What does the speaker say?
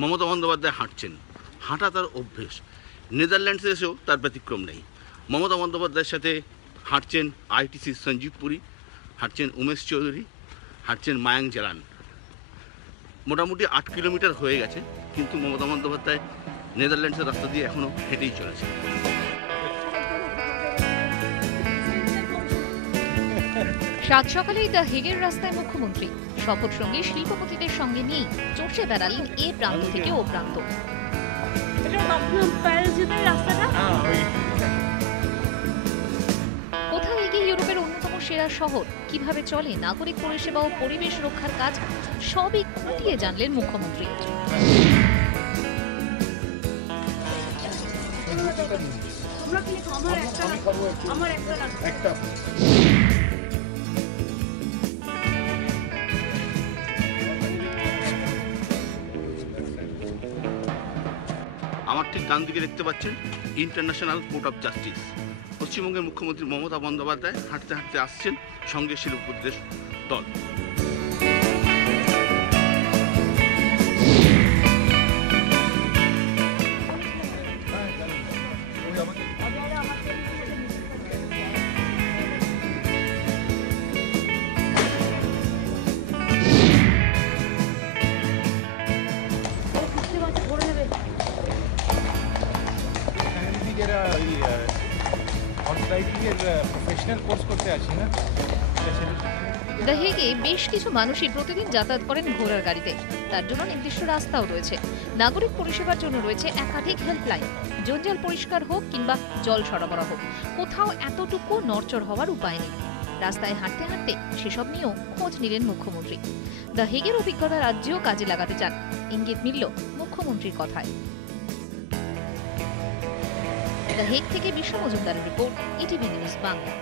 মমতা বন্দ্যোপাধ্যায় হাঁটছেন, হাঁটা তার অভ্যেস। নেদারল্যান্ডসে এসেও তার ব্যতিক্রম নেই। মমতা বন্দ্যোপাধ্যায়ের সাথে হাঁটছেন আইটিসির সঞ্জীব পুরী, হাঁটছেন উমেশ চৌধুরী, হাঁটছেন মায়াঙ্ক জালান। মোটামুটি 8 কিলোমিটার হয়ে গেছে, কিন্তু মমতা বন্দ্যোপাধ্যায় নেদারল্যান্ডসের রাস্তা দিয়ে এখনও হেঁটেই চলেছে। সাত সকালেই দ্য হেগের রাস্তায় মুখ্যমন্ত্রী শপথ সঙ্গী শিল্পপতিদের সঙ্গে নিয়েই চড়ছে বেড়ালেন এ প্রান্ত থেকে ও প্রান্ত। কোথায় এগিয়ে ইউরোপের অন্যতম সেরা শহর, কিভাবে চলে নাগরিক পরিষেবা ও পরিবেশ রক্ষার কাজ, সবই খুঁটিয়ে জানলেন মুখ্যমন্ত্রী। আমার ঠিক ডান দিকে দেখতে পাচ্ছেন ইন্টারন্যাশনাল কোর্ট অফ জাস্টিস। পশ্চিমবঙ্গের মুখ্যমন্ত্রী মমতা বন্দ্যোপাধ্যায় হাঁটতে হাঁটতে আসছেন, সঙ্গে শিল্পপতিদের দল। দ্য হেগে বেশ কিছু মানুষই প্রতিদিন যাতায়াত করেন ঘোড়ার গাড়িতে। তার জন্য নির্দিষ্ট রাস্তাও রয়েছে। নাগরিক পরিষেবার জন্য রয়েছে একাধিক হেল্পলাইন। জঞ্জাল পরিষ্কার হোক কিংবা জল সরবরাহ, কোথাও এতটুকু নড়চড় হওয়ার উপায় নেই। রাস্তায় হাঁটতে হাঁটতে সেসব নিয়েও খোঁজ নিলেন মুখ্যমন্ত্রী। দ্য হেগের অভিজ্ঞতা রাজ্যেও কাজে লাগাতে চান, ইঙ্গিত মিলল মুখ্যমন্ত্রীর কথায়। দ্য হেগ থেকে বিশ্ব মজুমদারের রিপোর্ট, ইটিভি নিউজ বাংলা।